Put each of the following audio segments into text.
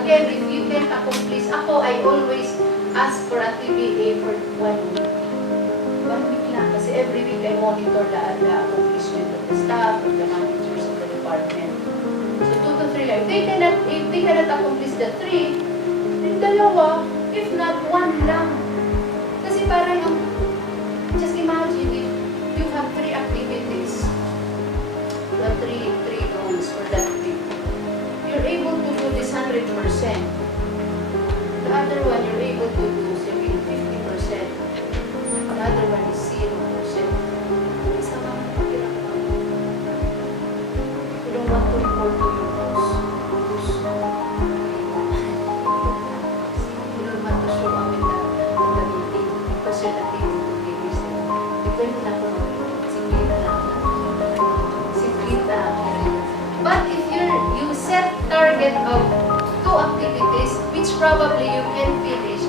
again, if you can accomplish, I always ask for a TBA for 1 week. 1 week lang, kasi every week I monitor the accomplishment of the staff, of the managers of the department. So 2 to 3 lang. If they cannot accomplish the 3, then 2, if not 1 lang. Kasi parang, just imagine if you have 3 activities, the 3 goals for that week. You're able to do this 100%. The other one, you're able to do 50%. The other one is 0%. Isa ka magpapirang pa. You don't want to report to your boss. You don't want to show up in the meeting because you're not able to give reason. Depende na kung siklita lang. Siklita. But if you set target of 2 activities, which probably you can finish,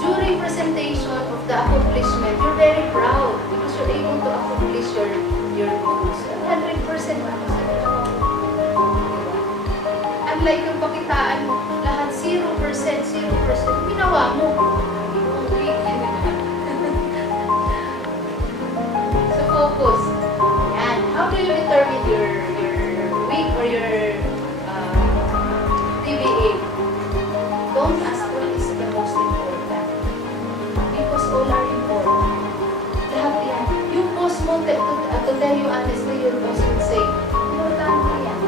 during presentation of the accomplishment, you're very proud because you're able to accomplish your goals. 100% unlike yung pakitaan mo, lahat 0%, ginawa mo. So focus. Yan. How do you determine your week or your TBA? Don't ask what is the most important. Because all are important. Lahat yan. Yung boss mo, to tell you honestly, your boss will say, importante yan.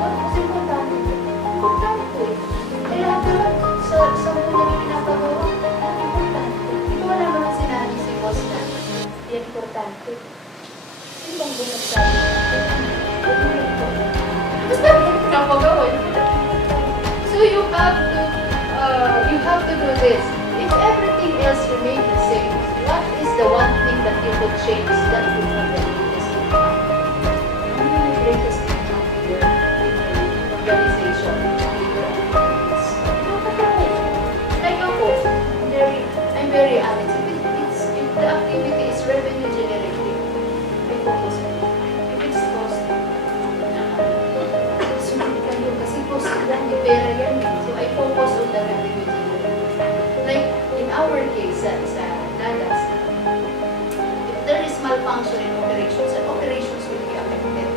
What is importante? Importante. Eh lahat naman sa muna yung pinapagawa, importante. Ito wala naman sinabi si boss na, yan importante. Sino bang bunag sabi? Tapos bakit yung pinapagawa? So you have to do this. If everything else remains the same, what is the one thing that you could change that would have the greatest impact? Ano yung greatest impact in your organization, in your activities? Like ako, I'm very honest. If the activity is revenue generating, I focus on it. If it's cost, sumunod kayo kasi cost lang, di pera yan. So I focus on the revenue generating. Like in our case, sa Dadas, if there is malfunction in operations, and operations will be affected.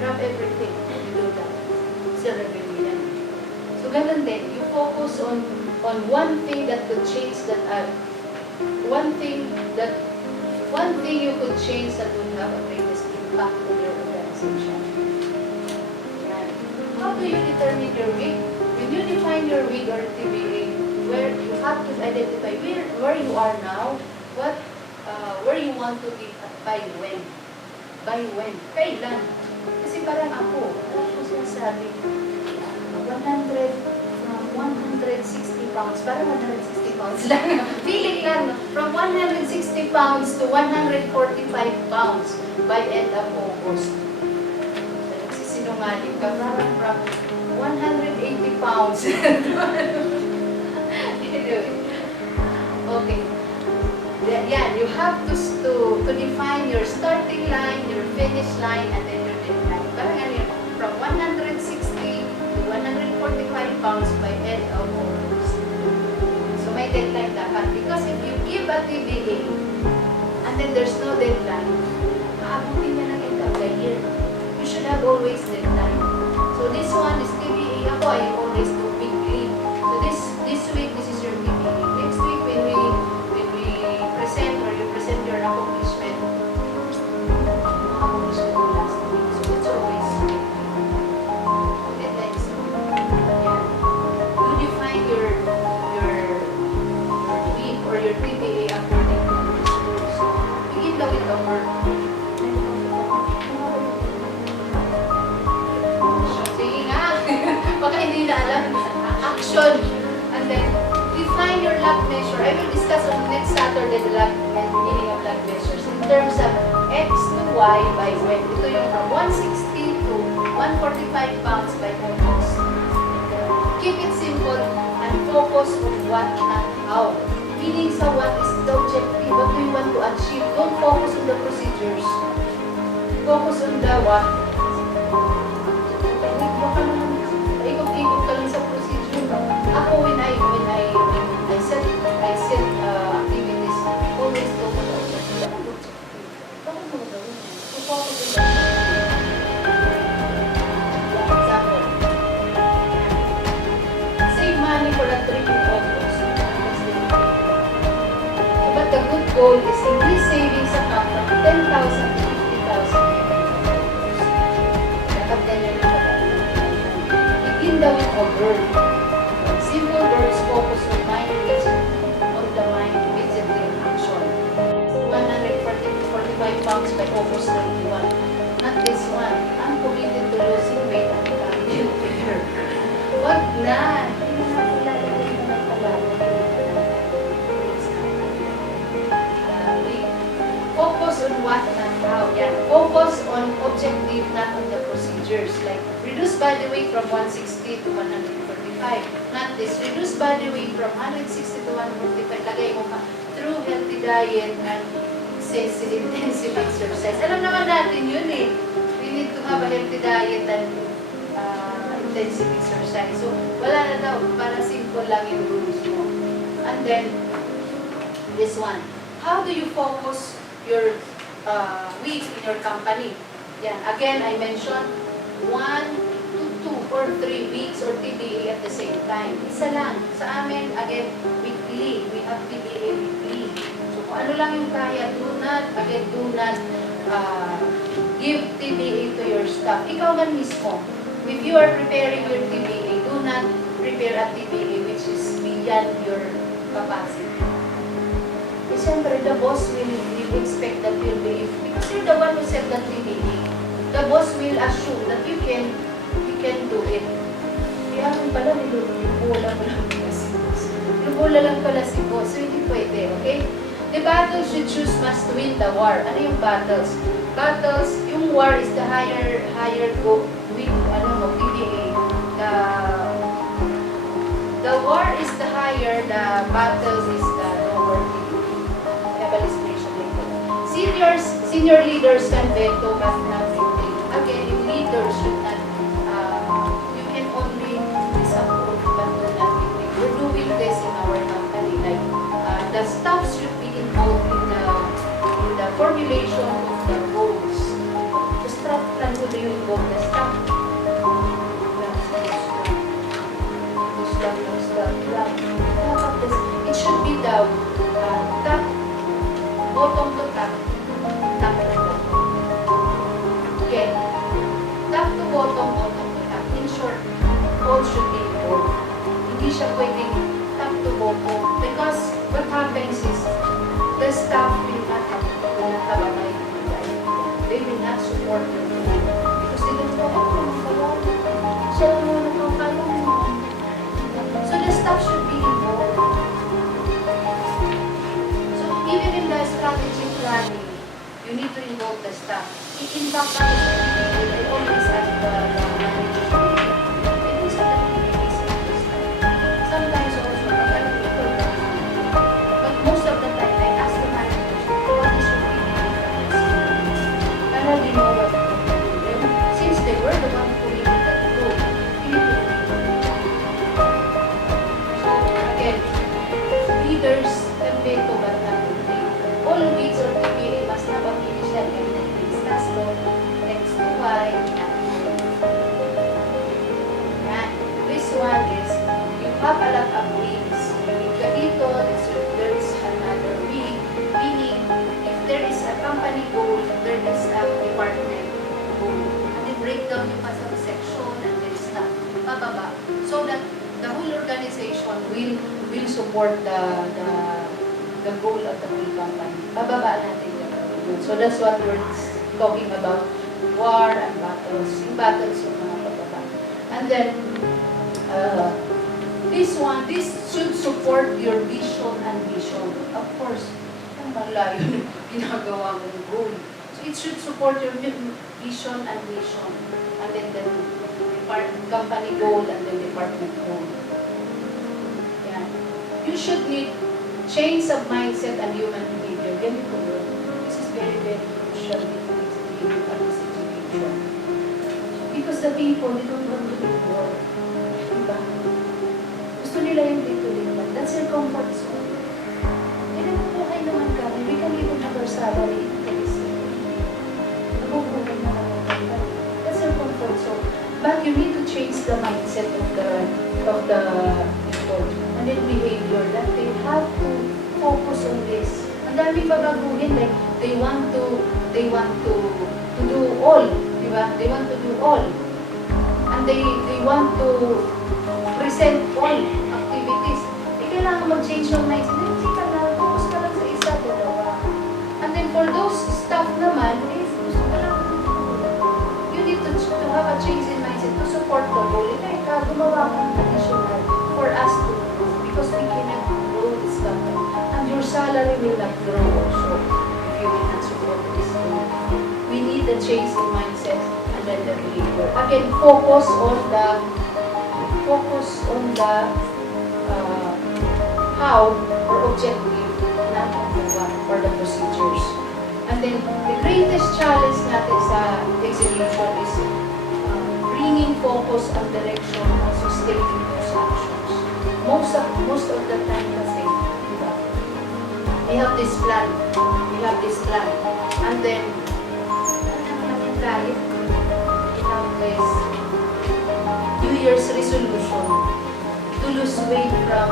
Drop everything, you do that. It's a revenue yan. So ganun din, you focus on one thing that could change that, one thing you could change that would have a greatest impact on your organization. Yan. How do you determine your week? When you define your week or TBA, where you have to identify where you are now, where you want to be at by when. By when? Kailan? Kasi parang ako sinasabi, 160 pounds, parang 160 pounds lang. Feeling lang, from 160 pounds to 145 pounds by end of August. Sinungaling ka, parang from 180 pounds. Anyway. Okay. Yeah, you have to define your starting line, your finish line, and then your deadline. Parang ano yun, from 160 to 145 pounds by end of August. So may deadline dapat. Because if you give a TBA, and then there's no deadline, maabutin niya ng end of the year. You should have always deadline. So this one is TBA. Ako, I always do weekly. So this week, this is your TBA. Next week, when we present or you present your accomplishment mo last week. So it's always weekly. Deadline is yeah. You define your week or your TBA according to your rules. Begin lang with the work. Sige nga. Baka hindi na alam. Action. And then, define your lag measure. I will discuss on next Saturday the meaning of lag measures in terms of X to Y by when. Ito yung from 160 to 145 pounds by August. Keep it simple and focus on what and how. Meaning sa what is the objective, what do you want to achieve. Don't focus on the procedures. Focus on the what. Baka naman, ikot-ikot ka lang sa procedure. goal is increase savings account from 10,000 to 50,000. Dapat ganyan ang kapatid. Begin daw with a verb. Simple verbs focus on mind which on the mind immediately in action. 145 pounds by August 21. Not this one. I'm committed to losing weight and becoming healthier. Wag na. Hindi na ilalagay naman pala. Focus on what and how. Yan. Focus on objective, not on the procedures. Like, reduce body weight from 160 to 145. Not this. Reduce body weight from 160 to 145. Lagay mo pa. Through healthy diet and intensive exercise. Alam naman natin yun eh. We need to have a healthy diet and intensive exercise. So, wala na daw. Para simple lang yung rules mo. And then, this one. How do you focus your week in your company? Yan. Again, I mentioned 1 to 2 or 3 weeks or TBA at the same time. Isa lang. Sa amin, again, weekly. We have TBA weekly. So, kung ano lang yung kaya, do not give TBA to your staff. Ikaw man mismo. If you are preparing your TBA, do not prepare a TBA which is beyond your capacity. Siyempre, the boss will expect that you'll be, because you're the one who set that TBA. The boss will assume that you can do it. Kaya kung pala, nilubola mo lang pala si boss. Nilubola lang pala si boss. So, hindi pwede, okay? The battles you choose must win the war. Ano yung battles? Battles, yung war is the higher go with, TBA. The war is the higher, the battles is the lower TBA. Senior leaders can veto but not voting. Again, yung leaders should not, you can only disapprove but do not voting. We're doing this in our company. Like, the staff should be involved in the formulation of the goals. The staff plan will be involved. The staff it should be the top, bottom to top, top to bottom. Okay. Top to bottom, bottom to top. In short, all should be involved. Hindi siya pwedeng top to bottom. Because what happens is, the staff will not have an idea. They will not support the team. Because they don't know how to follow. Siya lang naman nakakalaman. So the staff should be involved. So even in the strategy planning, you need to involve the staff. In fact, I always ask the managers, sometimes also, but most of the time, I ask the managers, what is your opinion? And how do you know what to do? Since they were the one who lead that group, you need to again, leaders can veto but not obey. All weeks or TBA must have an initial and discuss next to why. Yan. This one is, you have a lot of weeks. Dito, there is another week. Meaning, if there is a company goal, there is a department goal. And then break down yung pa sa section and there is na pababa. So that the whole organization will support the goal of the whole company. Bababa natin yun. So that's what we're talking about. War and battles. Yung battles yung mga pababa. And then, this should support your vision and mission. Of course, ang malayo na ginagawa mong goal. So it should support your vision and mission. And then the company goal and the department goal. Yeah. You should need change of mindset and human behavior. Ganito yun. This is very, very crucial in this situation. Because the people, they don't want to do war. Diba? Gusto nila yung dito. That's their comfort zone. Eh, nabubuhay naman kami. We can even have our salary in place. Nabubuhay naman kami. That's their comfort zone. But you need to change the mindset of the people and then behavior that they have to focus on this. Ang daming babaguhin, like, they want to do all, di ba? They want to do all. And they want to present all activities. Kailangan mag-change yung mindset. Hindi ka na, focus ka lang sa isa, dalawa. And then for those staff naman, gusto ka lang, you need to have a change in mindset to support the goal. Kaya gumawa ka ng additional for us to grow because we cannot grow this company. And your salary will not grow also if you will not support this goal. We need a change in mindset and then the behavior. Again, focus on the how or objective, not on the what or the procedures. And then the greatest challenge natin sa execution is bringing focus and direction and sustaining those actions. Most of the time kasi, diba? We have this plan, and then we have this New Year's resolution to lose weight from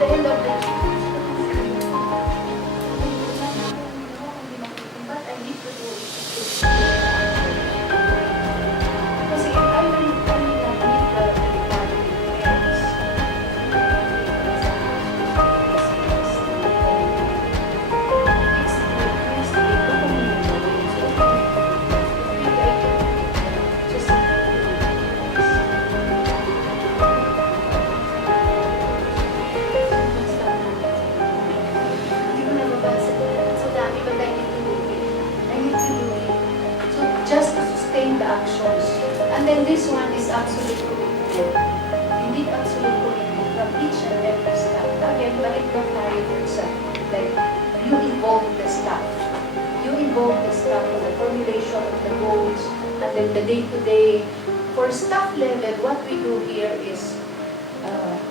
the end of the year. But I need to do it. Kasi if I will meet the requirements, just to sustain the actions. And then this one is absolute commitment. You need absolute commitment from each and every staff. Again, balik na tayo dun sa, like, you involve the staff. You involve the staff in the formulation of the goals, and then the day-to-day. For staff level, what we do here is,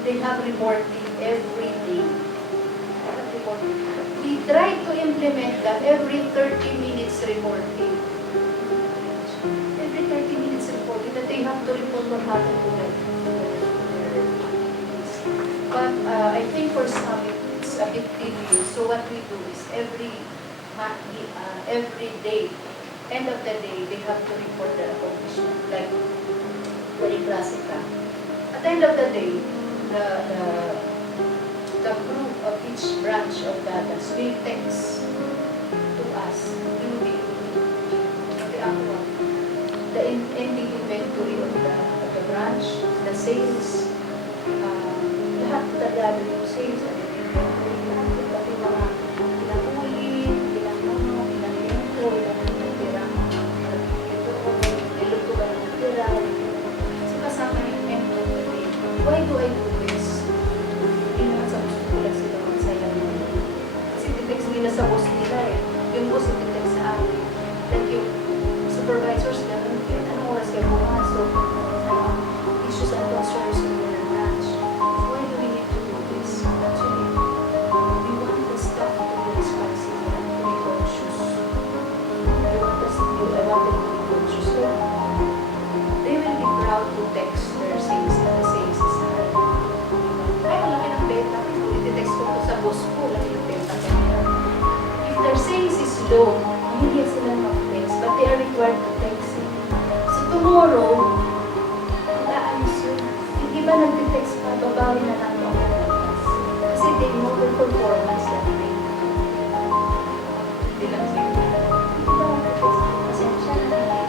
they have reporting every day. We try to implement that every 30 minutes reporting. Every 30 minutes reporting that they have to report what happened to them. But I think for some it's a bit tedious. So what we do is every day, end of the day, they have to report their accomplishment, like very classical. At the end of the day, the group of each branch of datas will text to us the ending inventory of the branch, the sales, lahat talaga yung sales at inventory, lahat yung mga ilang uli, ilang mono, ilang lento, ilang tira, ilang luto ba ng tira. So kasama yung inventory. Why do I do this? Hindi naman sa gusto ko lang sila magsaya mo. Kasi titext nila sa boss nila eh. Yung boss titext sa akin. Like yung supervisors na anong oras kayo pumasok, issues and concerns in your branch. Why do we need to do this? Actually, we want the staff to be responsible and to be conscious. I want them to be conscious. So, they will be proud to text their sales at the sales side. Ay, malaki ng benta. Kung iti-text ko sa boss ko, laki ng benta kaya. If their sales is low, hindi sila mag-text, but they are required to text. So tomorrow, mag-aayos yun. Hindi ba nag-text pa, babawi na lang ako. Kasi they know their performance that day. Hindi lang sila. Hindi ba nag-text? Pasensya na lang.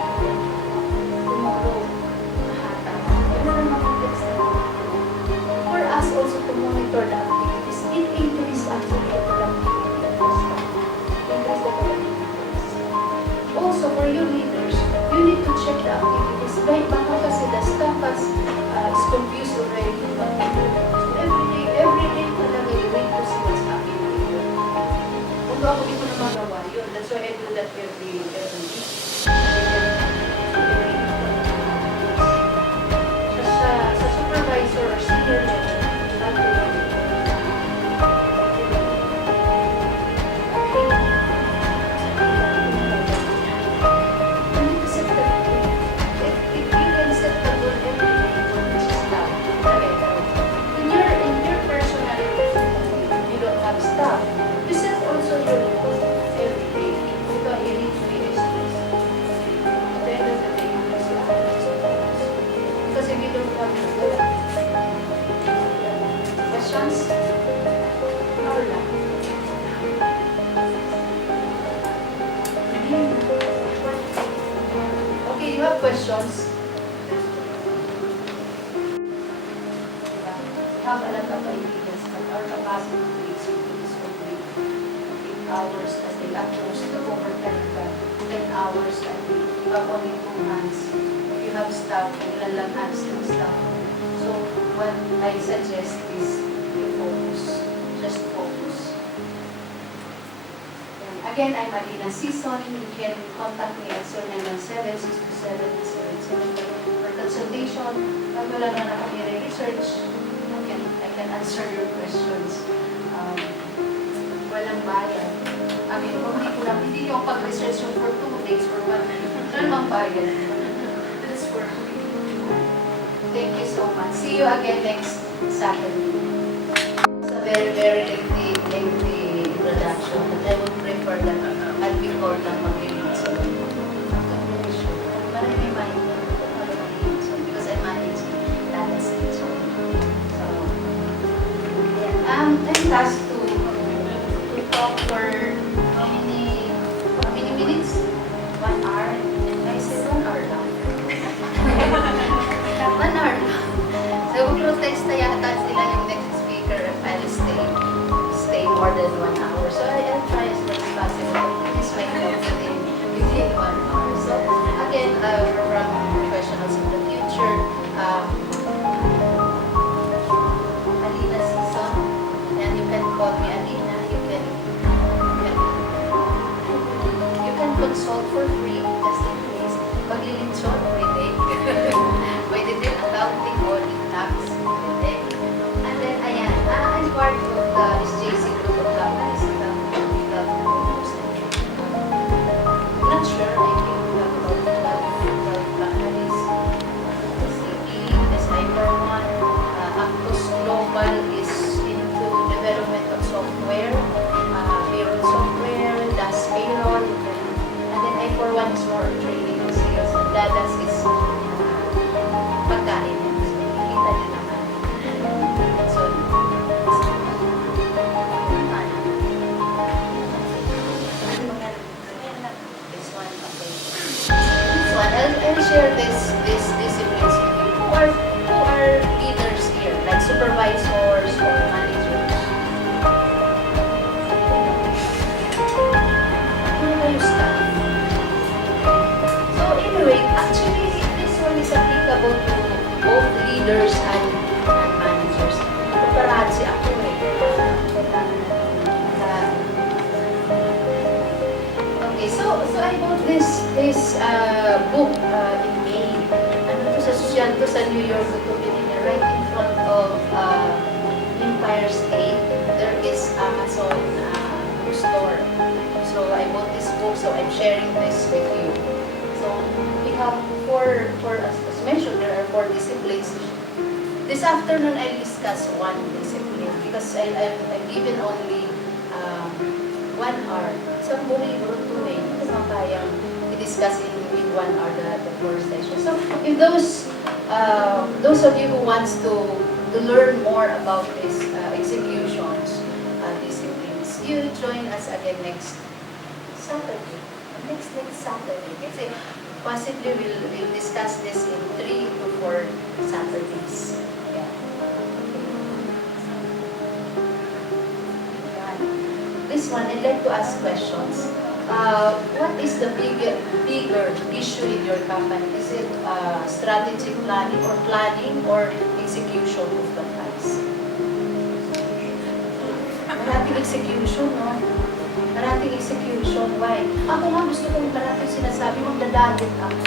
Tomorrow, mahata. Kaya na lang mag-text na. For us also to monitor the activities, it increase actually the productivity of the staff. Increase the productivity. Also, for you leaders, you need to check the activities. Baka kasi the staff is confused already. So every day talaga you need to see what's happening. Kung ako di ko na magawa yun, that's why I do that every week. Sa supervisor or senior level, questions? We have a lot of ideas, but our capacity to execute is only 8 hours a day. At most, the overtime ka, 10 hours a day. You have only 2 hands. If you have staff, ilan lang hands ng staff. So, what I suggest is you focus. Just focus. Again, I'm Alina C.Sison. You can contact me at 0917-627-777 for consultation. Pag wala na kami research, I can answer your questions. Walang bayad. I mean, hindi nyo pag-research yung for 2 days or 1 day. Wala namang bayad. That's for free. Thank you so much. See you again next Saturday. It's a very, very lengthy introduction. And I would prefer that I'd be called na mag-lead. So, marami mind because I manage data stage. So, yeah. I'm tasked to talk for how many minutes? 1 hour? And I said 1 hour lang. 1 hour lang. So, protest na yata sila yung next speaker if I'll stay more than 1 hour. So, I'll try as much as possible. This might help within 1 hour. So, again, we're from professionals in the future. Alina C.Sison, and you can call me Alina. You can consult for free, just in case. Paglilitsyon, pwede. Pwede din accounting, audit, tax, pwede. And then, ayan, I'm part of the SJC group of companies. I'm not sure, I think we have about 12 companies. SCP, SI for one, Actus Global is into development of software, payroll software, DAS payroll, and then I for one is more training and sales, and DAS is pagkain. So, nakikita nyo naman. So, this one, okay. This one, I'll share this disciplines with you. Who are leaders here, like supervisors or managers? Ano kayo staff? So anyway, actually, this one is applicable to both leaders and managers. Preparahan si ako eh. Okay, so I bought this book in May. Ano to sa Social to sa New York Utopia, right in front of Empire State. There is Amazon store. So I bought this book, so I'm sharing this with you. So we have as mentioned, there are 4 disciplines. This afternoon I'll discuss 1 discipline because I'm given only 1 hour. Isang buong libro to eh. Hindi naman kayang i-discuss in 1 hour the 4 sessions. So if those of you who wants to learn more about this executions disciplines, you join us again next Saturday. Next Saturday. Kasi possibly we'll discuss this in 3 to 4 Saturdays. Yeah. This one, I'd like to ask questions. What is the bigger issue in your company? Is it strategic planning or execution of the plans? Parating execution, no? Parating execution. Why? Ako nga gusto kong parating sinasabi, magda-diet ako.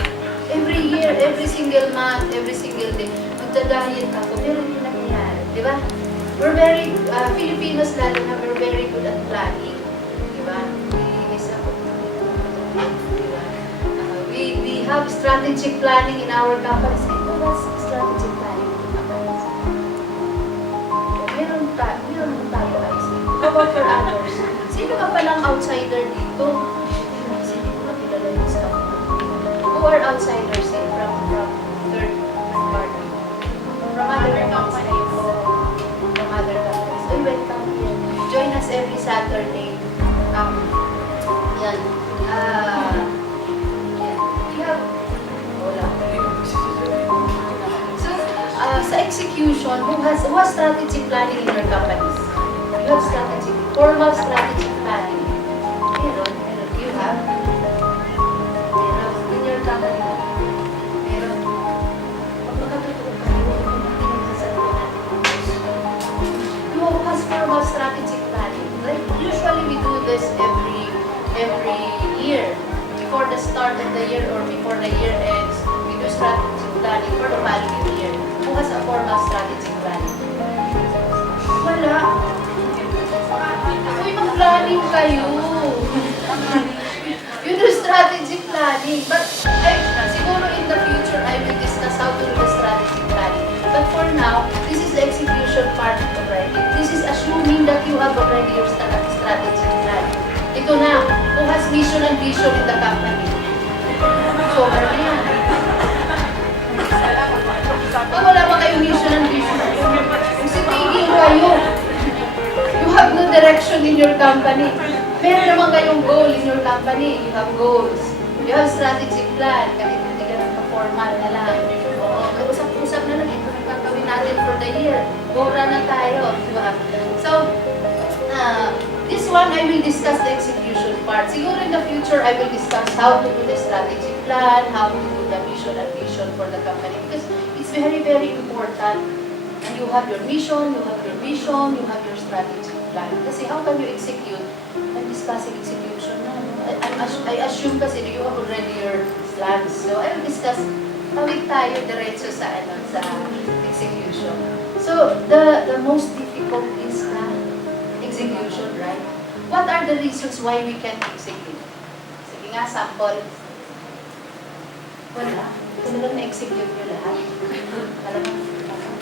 Every year, every single month, every single day, magda-diet ako. Pero hindi nangyayari. Di ba? We're very, Filipinos lalo na, we're very good at planning. Di ba? We have strategic planning in our companies. I know what's strategic planning in companies. Meron tayo, I see. How about for others? Sino ka palang outsider dito? Sino ko nakilala yung staff? Who are outsiders from third party? From other companies. From other companies. Oh, welcome here. Join us every Saturday. Yan. We have, wala. execution, who has strategy planning in your companies? You have strategy, formal strategy planning. Meron, you have. Meron, in your company. Meron. Pag makatotoo kayo, makinig sa sarili natin. You has formal strategy planning. Like, usually we do this every year. Before the start of the year or before the year ends, we do strategy planning for the following year. Who has a formal strategy planning? Wala. Uy, mag-planning kayo. You do strategy planning. But siguro in the future, I will discuss how to do the strategy planning. But for now, this is the execution part already. This is assuming that you have already your strategy plan. Ito na, who has mission and vision in the company? So, ano yan? Pag wala pa kayong mission and vision, kung sitigil kayo, you have no direction in your company. Meron naman kayong goal in your company. You have goals. You have strategic plan. Kahit hindi ka nagpa-formal na lang. Oo, usap-usap na lang. Ito ang gagawin natin for the year. Gora na tayo. Diba? So, this one, I will discuss the execution part. Siguro in the future, I will discuss how to do the strategic plan, how to do the mission and vision for the company. Because it's very, very important. And you have your mission, you have your vision, you have your strategic plan. Kasi how can you execute? I'm discussing execution na. I assume kasi you have already your plans. So I will discuss tawid tayo diretso sa execution. So the most difficult is execution, right? What are the reasons why we can't execute? Sige nga, sample. Wala. Kasi lang na-execute nyo lahat. Talagang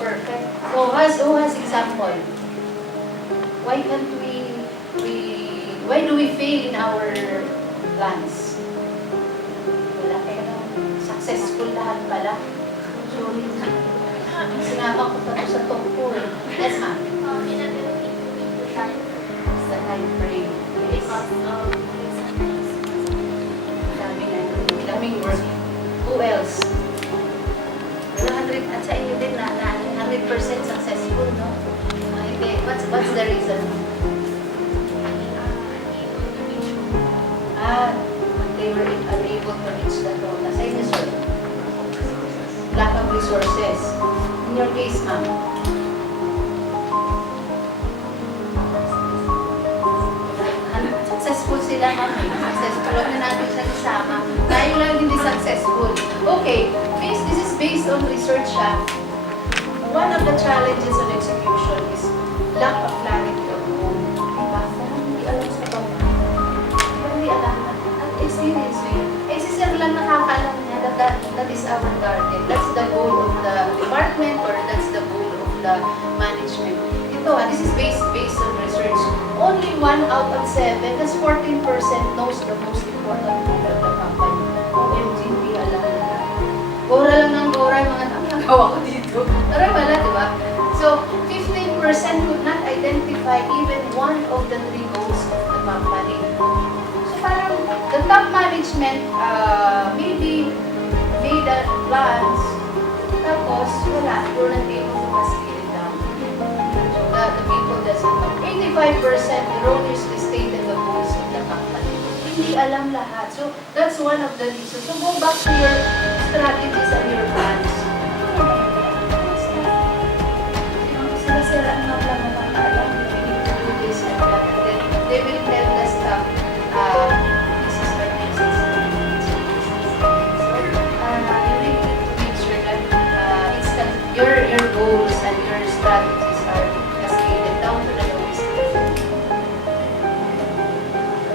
perfect. So, who has example? Why can't why do we fail in our plans? Wala kayo na. Successful lahat pala. Sorry. Sinama ko pa sa top 4. Yes, ma'am. The time frame. Yes. Daming work. Who else? 100 at sa inyo din na 100% successful, no? Hindi. What's the reason? They were unable to reach the goal. Nasa inyo, sir? Lack of resources. In your case, ma'am? Successful sila, ma'am. Successful. Huwag na natin siya isama. Tayo lang hindi successful. Okay. This is based on research, ha? One of the challenges on execution is lack of clarity of goal. Diba? Hindi alam sa ito. Hindi alam. Experience mo yun. Si sir lang nakakaalam niya that is our target. That's the goal of the department or that's the goal of the management. This is based on research. Only 1 out of 7, that's 14% knows the most important goal of the company. OMG, hindi alam. Gora lang ng gora yung mga nagawa ko dito. Pero wala, di ba? So, 15% could not identify even one of the 3 goals of the company. So, parang the top management maybe made the plans, tapos wala, you're not able to cascade it down. So, the people doesn't know. 85% erroneously stated the goals of the company. Hindi alam lahat. So, that's one of the reasons. So, go back to your strategies and your plans. Sila-sila na lang alam. We need to do this and that. And then, they will tell us this is what makes it so you really need to make sure that your goals and your strategies are cascaded down to the lowest.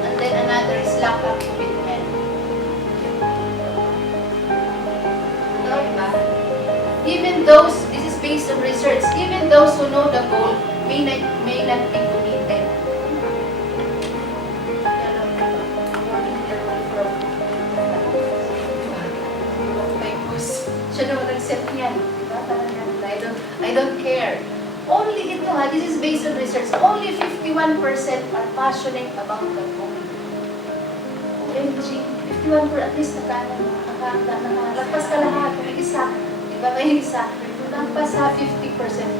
And then another is lack of commitment. Even those, this is based on research, even those who know the goal may not be committed. Siya naman nag-set niyan. I don't care. Only ito this is based on research. Only 51% are passionate about the goal. OMG, 51%, at least nakalagpas ka lahat. May isa. Diba may isa? lampas sa 50%.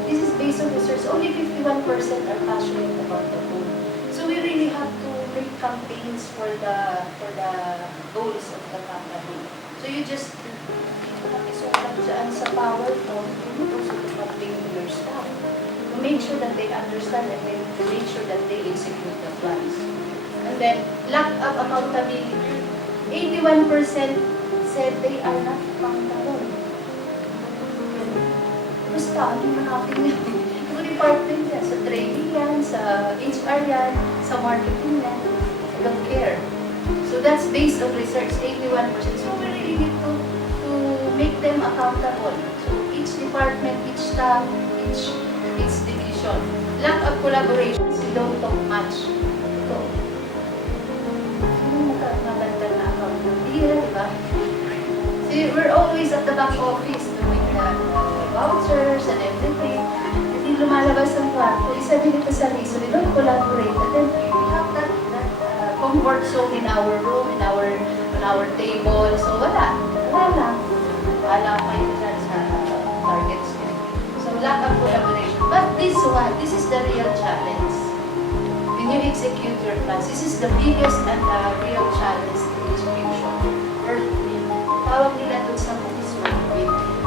This is based on research. Only 51% are passionate about the goal. So we really have to make campaigns for the goals of the company. So you just isulat dyan sa PowerPoint, you need also to campaign to your staff. To make sure that they understand and then to make sure that they execute the plans. And then, lack of accountability. 81% said they are not accountable. Basta, ano yung natin yan? Yung department yan, sa training yan, sa HR yan, sa marketing yan, I don't care. So that's based on research, 81%. So we really need to make them accountable. So each department, each staff, each division. Lack of collaboration, we don't talk much. Ito. Sino maganda na accountability, di ba? See, we're always at the back office doing the vouchers and everything. Hindi lumalabas ang kwarto. Isa din ito sa reason. We don't collaborate. And then we have that comfort zone in our room, on our table. So wala lang. Wala kayo dyan sa targets. So lack of collaboration. But this is the real challenge. When you execute your plans, this is the biggest and the real challenge in execution. Tawag nila doon sa movies work.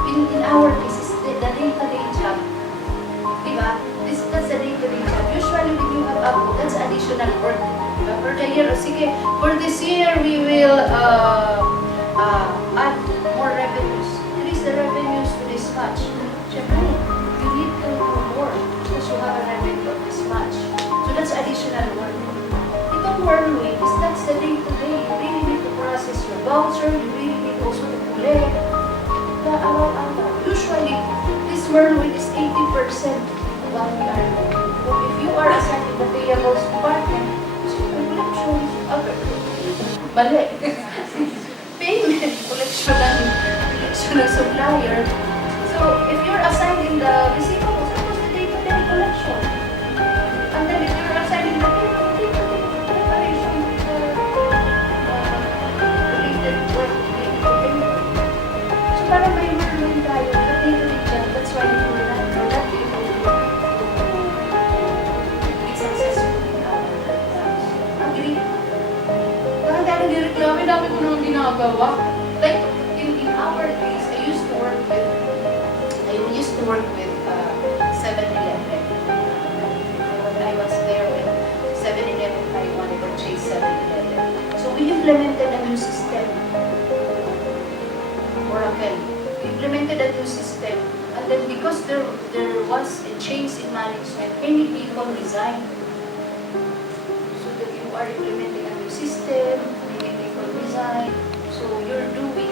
In our case, the day-to-day job. Diba? That's a day-to-day job. Usually when you have a book, that's additional work. Diba? For the year, sige, for this year, we will add more revenues. Increase the revenues to this much. Siyempre, you need to do more because you have a revenue of this much. So that's additional work. Itong whirlwind is that's the day-to-day. You really need to process your voucher. You really need also to collect. Usually, this whirlwind is 80% of what we are doing. So if you are assigned in the payables department, so collection, balik. Payment, collection ng supplier. So if you're assigned in the receivables, of course the day-to-day collection. And then if you're assigned in the day-to-day preparation with the related work related to payment. So para may whirlwind tayo, the day-to-day job, that's why we're not able to be successful in our exams. Agree? Parang dahil nireklame, dami ko naman ginagawa. Like, in our case, I used to work with 7-Eleven. When I was there with 7-Eleven, I wanted to purchase 7-Eleven. So we implemented a new system. Oracle. We implemented a new system. And then because there was a change in management, many people resigned. So that you are implementing a new system, many people resigned. So you're doing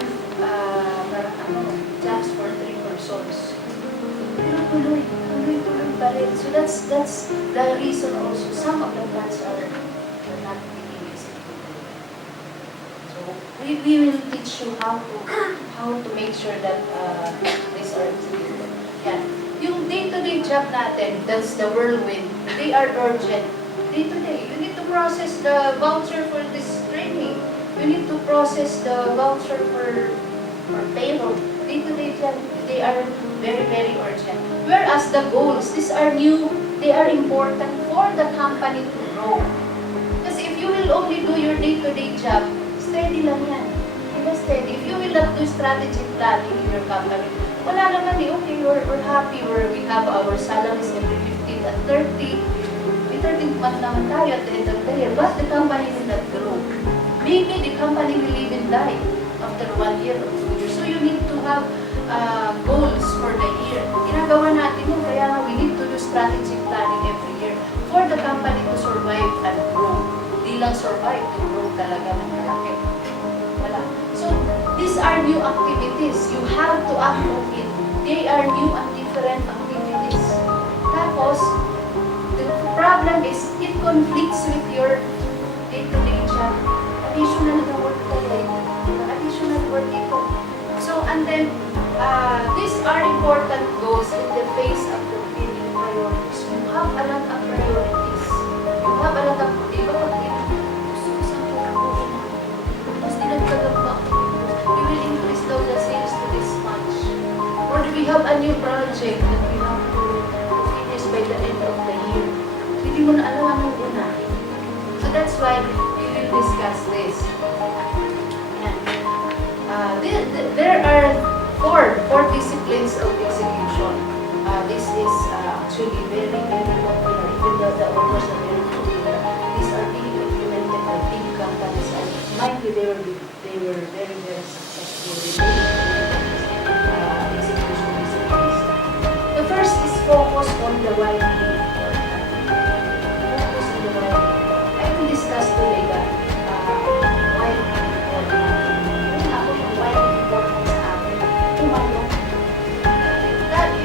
jobs for 3 persons. Pero tuloy pa rin. So that's the reason also some of the plans are not being executed. So we will teach you how to make sure that these are executed. Yan. Yung day-to-day job natin, that's the whirlwind. They are urgent. Day-to-day, you need to process the voucher for this training. You need to process the voucher for payroll. Day-to-day job, they are very, very urgent. Whereas the goals, these are new, they are important for the company to grow. Kasi if you will only do your day-to-day job, steady lang yan. Diba steady? If you will not do strategic planning in your company, wala naman eh, okay, we're happy, we have our salaries every 15th and 30th. May 13th month naman tayo at the end of the year, but the company will not grow. Maybe the company will even die after 1 year or 2 years. So you need to have goals for the year. Ginagawa natin yun, kaya nga we need to do strategic planning every year for the company to survive and grow. Di lang survive, to grow talaga ng malaki. Wala. So, these are new activities. You have to act on it. They are new and different activities. Tapos, the problem is, it conflicts with your day-to-day job. Additional na work tayo. Additional work ito. So, and then, these are important goals in the face of the building priorities. You have a lot of priorities. You have a lot of, di ba, gusto ko saan ko tapos dinagdagan ba? We will increase daw the sales to this much. Or we have a new project that we have to finish by the end of the year. Hindi mo na alam anong una. So that's why we will discuss this. There are four disciplines of execution. This is actually very, very popular. Even though the owners are very popular, these are being implemented by big companies. And mind you, they were very, very successful in execution disciplines. The first is focus on the well-being. Focus on the well-being. I will discuss today that well-being important. Ako yung well-being important sa akin. Tumalo.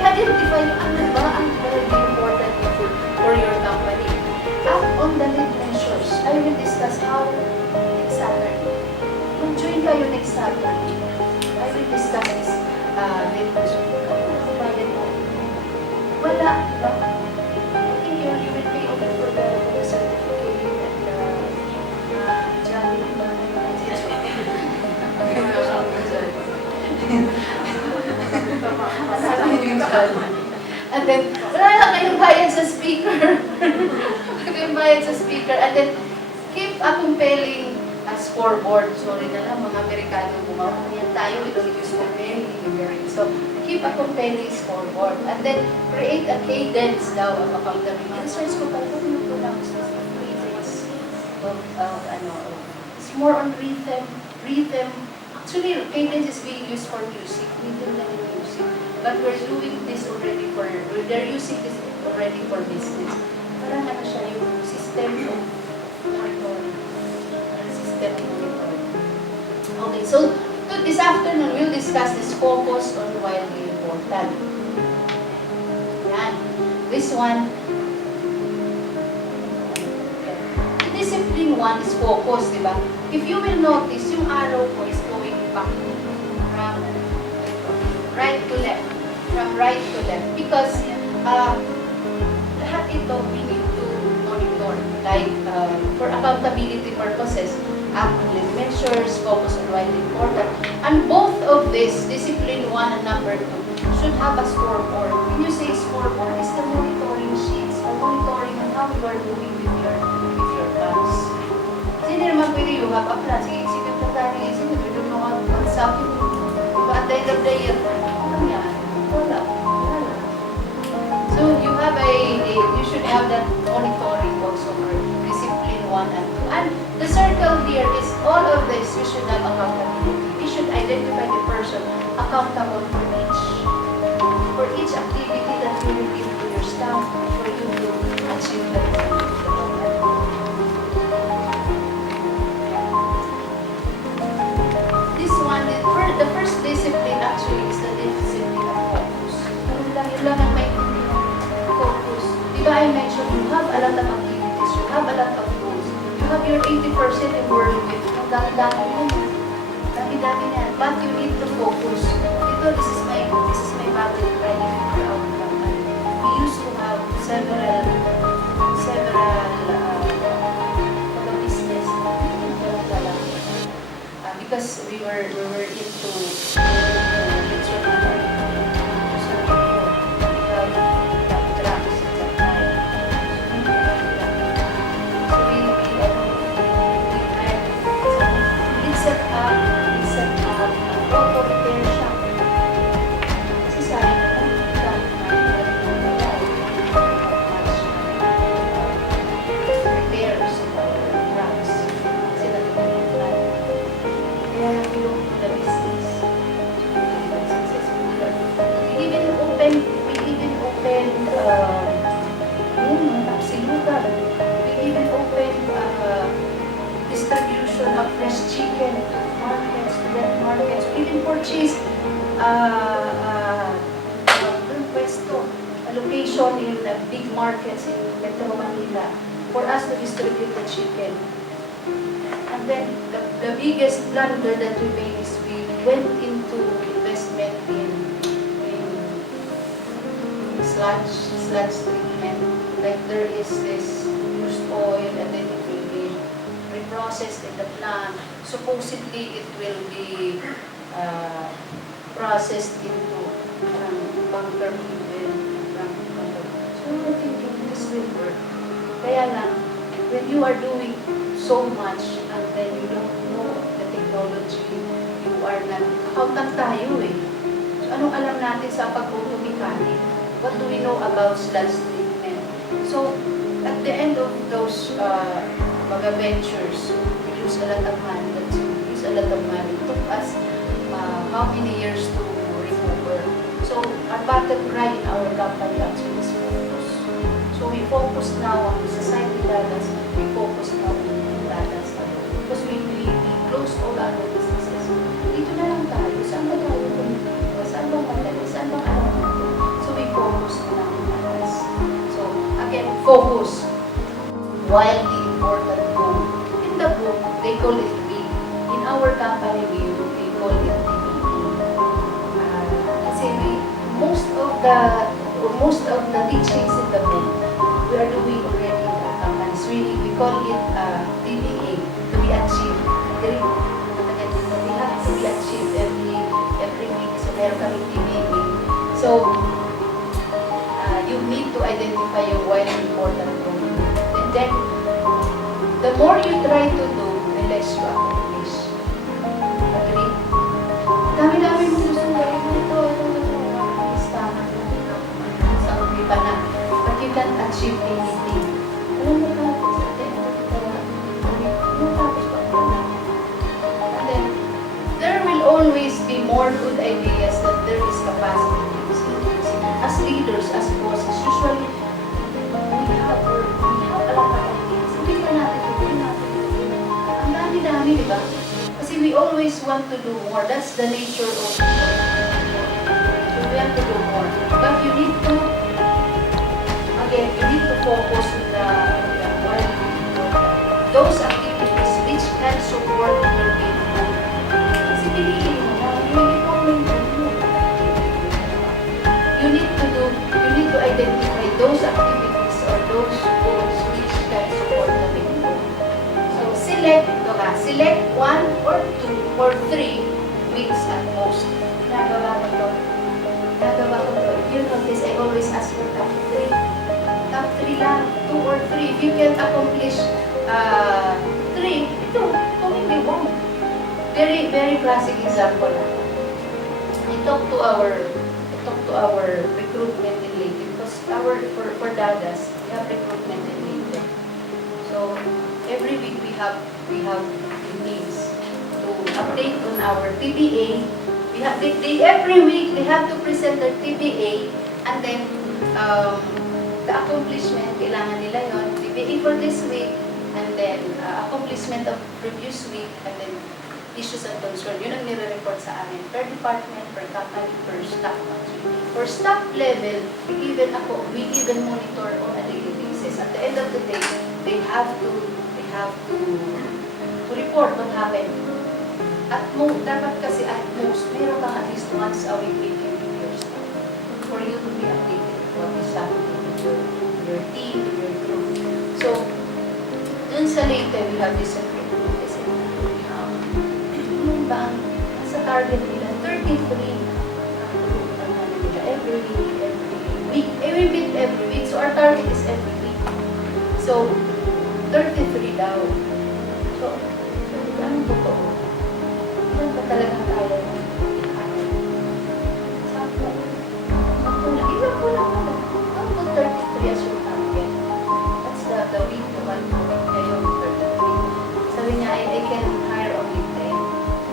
I-identify ano ba ang well-being important for your company. Act on the lead measures. I will discuss how next Saturday. Kung join kayo next Saturday, I will discuss this lead measures. Wala, diba? I think you will pay over for the certificate and job. And then, wala lang kayong bayad sa speaker. Wala kayong bayad sa speaker. And then, keep a compelling scoreboard. Sorry na lang, mga Amerikano gumawa. Yan tayo, we don't use compelling. So, keep a compelling scoreboard. And then, create a cadence daw of accountability. Search ko pa, ito yung pronouns na cadence of, it's more on rhythm. Actually, cadence is being used for music. Rhythm lang yung music. But we're doing this already they're using this already for business. Parang ano siya, yung system of monitoring. Okay, so this afternoon, we'll discuss this focus on wildly important. Yan. This one, discipline 1 is focus, di ba? If you will notice, yung arrow ko is going back from right to left. From right to left. Because lahat ito we need to monitor. Like, for accountability purposes, active measures, focus on wildly important. And both of this, discipline 1 and number 2, should have a scoreboard. When you say scoreboard, it's the monitoring sheets or monitoring on how you are doing with your plans. Kasi hindi naman pwede you have a plan. Sige, execute the plan, execute. We don't know what's happening. But at the end of the year, ano yan? Wala. So you have you should have that monitoring also for discipline 1 and 2. And the circle here is all of this, you should have accountability. You should identify the person accountable for each activity that you will give to your staff for you to achieve the this one, the first discipline actually is the discipline of focus. Yun lang ang may focus. Diba I mentioned, you have a lot of activities, you have a lot of goals. You have your 80% in world with. Ang dami-dami yan. Dami-dami yan. But you need to focus. Ito, this is my battle cry for our company. We used to have several business because we were into distribution of fresh chicken to markets, to wet markets, even purchase a location in big markets in Metro Manila for us to distribute the chicken. And then the biggest blunder that we made is we went into investment in sludge treatment. Like there is this used oil and then it will be reprocessed in the plant. Supposedly it will be processed into long-term even. So we're thinking this will work. Kaya lang, when you are doing so much and then you don't know the technology, you are not, accountant tayo eh. So anong alam natin sa pag-auto mechanic? What do we know about sludge treatment? So at the end of those mga ventures, we lose a lot of money. We lose a lot of money. It took us how many years to recover. So our bottom cry in our company actually is focus. So we focus now on society datas, we focus now on datas. Because we close all other businesses. Dito na lang tayo. Saan ba tayo kumikita? Saan ba madali? Saan ba alam natin? So we focus na lang on datas. So again, focus. Wildly important goal. In the book, they call it big. In our company, we call it TBE. Kasi most of the teachings in the book, we are doing already in our companies. We call it TBA, to be achieved. We have to be achieved every week. So meron kami TBA. So you need to identify your wildly important goal. And then, the more you try to do, the less you accomplish. Agree? Dami-dami mo gusto gawin ito. Listahan mo. Sa iba na. But you can't achieve anything. Alam mo tapos sa atin. Tapos pa na. And then, there will always be more good ideas that there is capacity to use. As leaders, as bosses, usually, we have a lot of ideas. Hindi ka natin. Ang dami-dami, di ba? Kasi we always want to do more. That's the nature of people. So we have to do more. But you need to, again, you need to focus on those activities which can support your main goal. Kasi piliin mo na, you need to identify those activities or those goals which can support the main goal. So select 1 or 2 or 3 weeks at most. Nagawa ko to. You notice I always ask for top 3. Top 3 lang, 2 or 3. If you can't accomplish 3, ito, maybe 1. Very, very classic example. I talked to our recruitment in Leyte because for Dadas, we have recruitment in Leyte. So every week we have meetings to update on our TBA. Every week they have to present their TBA and then the accomplishment, kailangan nila yon, TBA for this week and then accomplishment of previous week and then issues and concern. Yun ang nire-report sa amin per department, per company, per staff. For staff level, we even monitor on a daily basis. At the end of the day, they have to report what happened. Dapat kasi at most, meron kang at least once a week meeting with your staff for you to be updated what is happening with your team, with your group. So, dun sa Leyte, we have this agreement. Ano ba ang sa target nila? 33 every week. So, our target is every week. So, 33 daw. So, anong totoo? Ilan ba talaga kaya ng sampo? Ilan ko lang naman. I'll put 33 as your target. That's the week, the 1 week. Ngayon, 33. Sabi niya, I can hire only 10.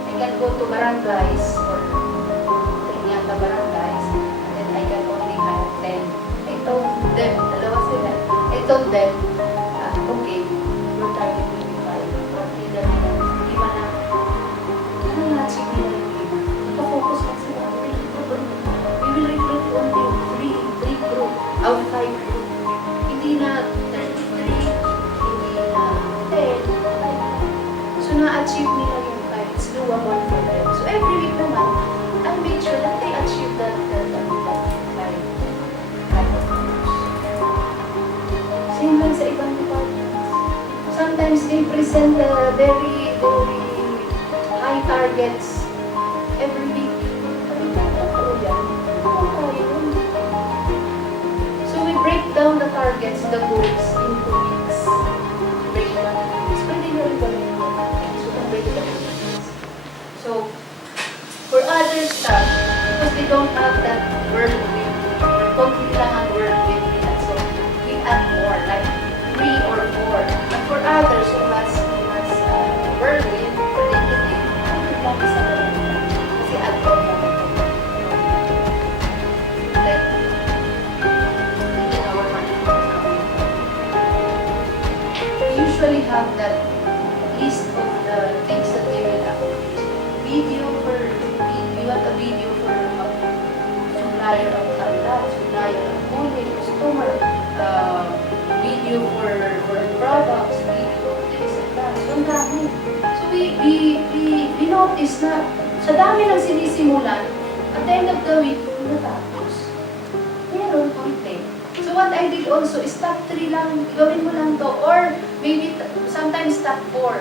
I can go to barangays or Trinyata barangays and then I can only hire 10. I told them, dalawa sila. I told them, okay, your target will be 5. Or either hindi man na, ano nga, sige na rin. Nakafocus kasi na, we will recruit only 3 group out of 5 group. Hindi na 33, hindi na 10. So, na-achieve nila yung 5. It's doable for them. So, every week naman, I make sure that they achieve that 5. Same lang sa ibang departments. Sometimes they present very, very high targets every week. Sabi ko, yan. Ano tayo? down the targets, the goals in 2 weeks. Break it down in 2 weeks. Pwede nyo rin gawin ito. So, kung break it down in 2 weeks. So, for other stuff, because they don't have that word with, or complete lang ang word with nila. So, we add more, like 3 or 4. But for others who has word with, for them to take, complete lang isa na lang. Kasi add on lang ito. Like, in our marketing, we usually have that list of the things that they will accomplish. Video for, we want a video for supplier of tandas, supplier of cooling, customer, video for products, video of this and that. So, ang dami. So, we notice na sa dami ng sinisimulan, at the end of the week, natapos. Meron complaint. So, what I did also is top 3 lang, gawin mo lang to, or maybe sometimes top 4.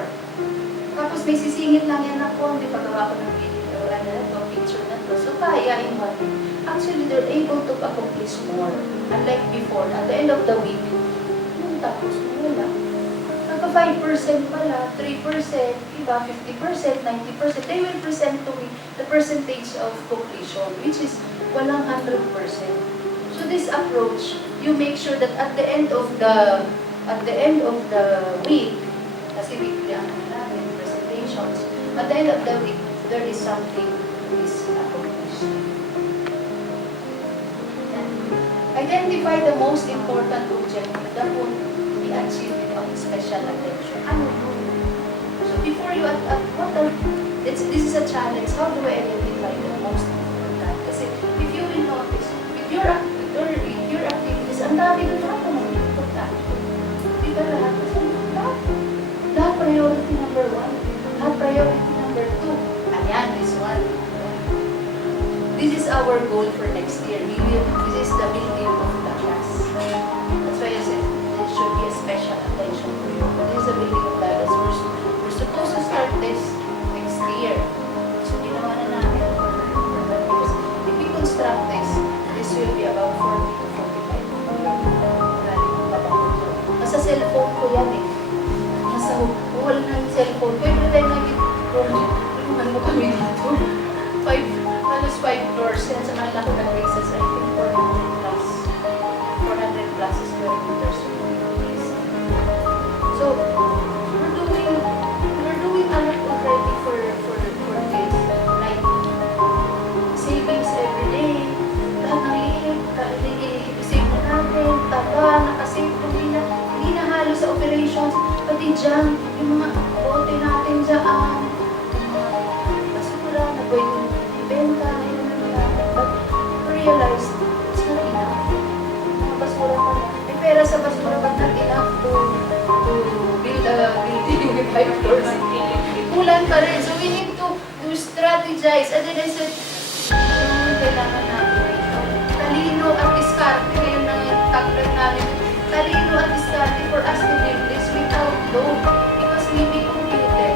Tapos may sisingit lang yan ako, hindi pagawa ko ng video, wala na to, picture na to. So, kaya in one week. Actually, they're able to accomplish more. Unlike before, at the end of the week, tapos wala. Nagka 5% pala, 3%, iba 50%, 90%. They will present to me the percentage of completion, which is walang 100%. So this approach, you make sure that at the end of the week, kasi weekly ang namin, presentations, at the end of the week, there is something is accomplished. Identify the most important objective that would be achieved with special attention. Ano yun? So before you this is a challenge. How do I identify the most important? Kasi if you will notice, with your activities, ang dami doon lahat ng mga important. Di ba lahat? Lahat priority number 1. Lahat priority number 2. Ayan, this one. This is our goal for next year. This is the building of the class. That's why I said there should be a special attention to you. This is the building of the class. We're supposed to start this next year. So, ginawa na namin for 1 years. If we construct this will be about 40 to 45 million. Nasa cellphone ko yan eh. Nasa wall ng cellphone ko. Every time nag-project, tulungan mo kami dito. 5 floors. Yan sa mga laki ng bases, I think 400 plus. 400 plus square meters. So, we're doing a lot already for this. Like, savings every day. Lahat ng i-save na natin. Taba, nakasave ko hindi na halos sa operations. Pati dyan, yung mga bote natin dyan. Basura na pwedeng ibenta. But realize it's not enough. Basura pa na. May pera sa basura but not enough to build a building with 5 floors. Kulang pa rin. So we need to strategize. And then I said, kailangan natin talino at diskarte. Ngayon na taglet namin. Talino at diskarte for us to build this without loan. Because we be computed.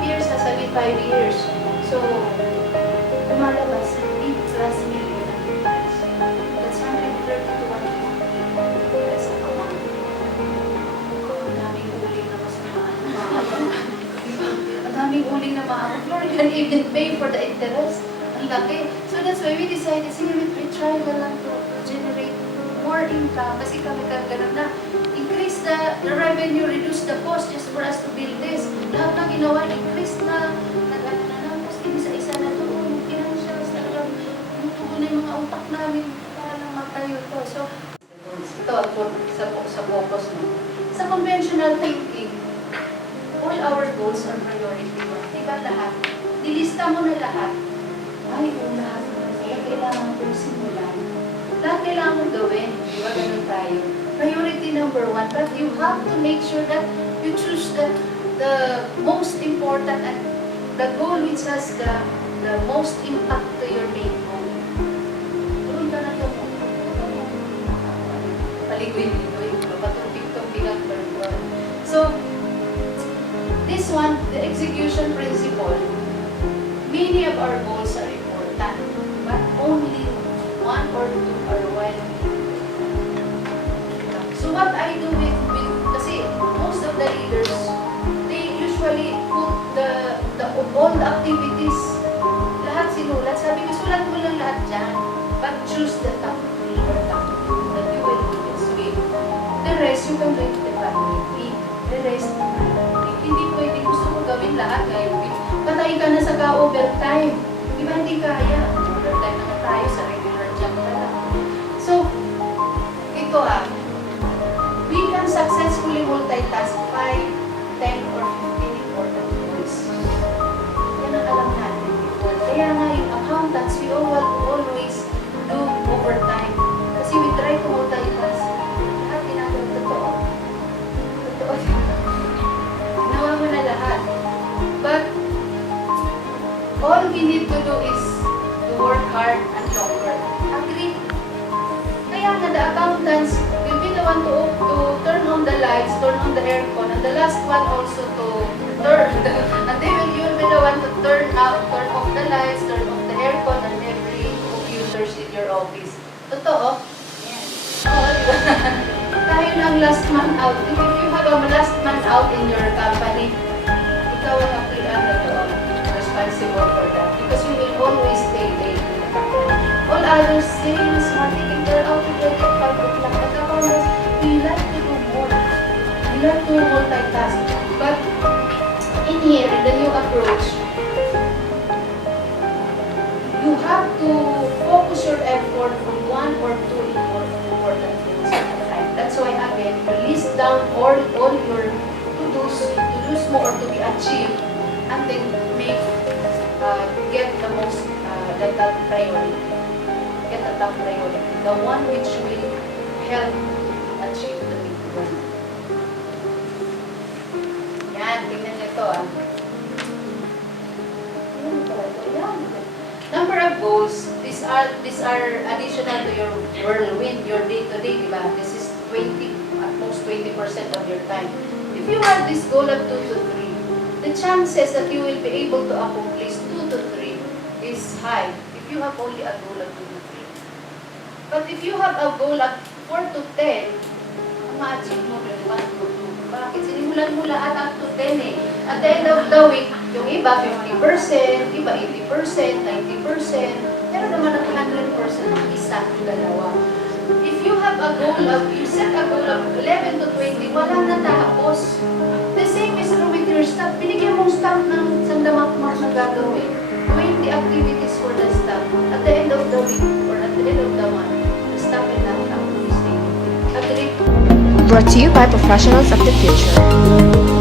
Years, nasabi 5 years. So, lumalabas, 8 plus million. That's 130 to 150. That's a amount. Ang daming uling na masamahan. Ang daming uling na maaabot. Lord can even pay for the interest. Ang laki. So, that's why we decided, sige, we try na lang to generate more income. Kasi kami ganun na. Increase the revenue, reduce the cost just for us to build this. Lahat na ginawa, increase na tapos isa-isa na doon, yung financials, talagang tumutugon na yung mga utak namin para lang magtayo ito. So, ito sa focus mo. Sa conventional thinking, all our goals are priority. Diba lahat? Nilista mo na lahat. Ay, lahat. Kaya kailangan kong simulan. Lahat kailangan mong gawin. Diba ganun tayo? Priority number 1, but you have to make sure that you choose the the most important and the goal which has the most impact to your main goal. Tulong ka na ito mo. Paligwin-ligwin. Patong-pigtong-pigang berbuan. So, this one, the execution principle, many of our goals are important, but only one or two are widely. So what I do with kasi most of the leaders, they usually put all the activities, lahat sinulat. Sabi ko, sulat mo lang lahat dyan, but choose the top 3 or top 2 that you will do this week. The rest, you can do it evaluate. The rest, hindi pwede gusto mo gawin lahat ngayon week. Patay ka na sa ka-overtime. Diba hindi kaya? Overtime naman tayo sa regular job na lang. So, ito we can successfully multitask 5, 10, or 15 important goals. Yan ang alam natin before. Kaya nga yung accountants, we always do overtime. Kasi we try to multitask. Lahat ginagawa totoo. Totoo. Ginawa mo na lahat. But, all we need to do is to work hard and longer. Agree? Kaya nga the accountants will be the one to turn on the lights, turn on the aircon, and the last one also to turn. And you will be the one to turn off the lights, turn off the aircon, and every computers in your office. Totoo? Yan. Oo, diba? Tayo na ang last man out. If you have a last man out in your company, ikaw ang responsible for that. Because you will always stay late. All others, sales, marketing, they're out to get 5 o'clock. But accountants, we like to do more. We like to multitask. But in here, in the new approach, you have to focus your effort from 1 or 2 important things at a time. That's why again, you list down all your to-dos mo or to be achieved, and then get the most the top priority. Get the top priority. The one which will help achieve the big goal. Yan, tingnan nyo ito Number of goals, these are additional to your whirlwind, your day-to-day, diba? This is at most 20% of your time. If you have this goal of 2 to 3, the chances that you will be able to accomplish 2 to 3 is high if you have only a goal of 2 to 3. But if you have a goal of 4 to 10, imagine mo, 1 to 2. Bakit? Sinimulan mo lahat up to 10 eh. At the end of the week, yung iba 50%, iba 80%, 90%, pero naman ang 100% isa, dalawa. If you have a goal you set a goal of 11 to 20, walang natapos. The same is true with your staff. Binigyan mong staff ng sandamakmak na gagawin. 20 activities for the staff. At the end of the week, or at the end of the month, the staff will not accomplish anything. Agree? Brought to you by Professionals of the Future.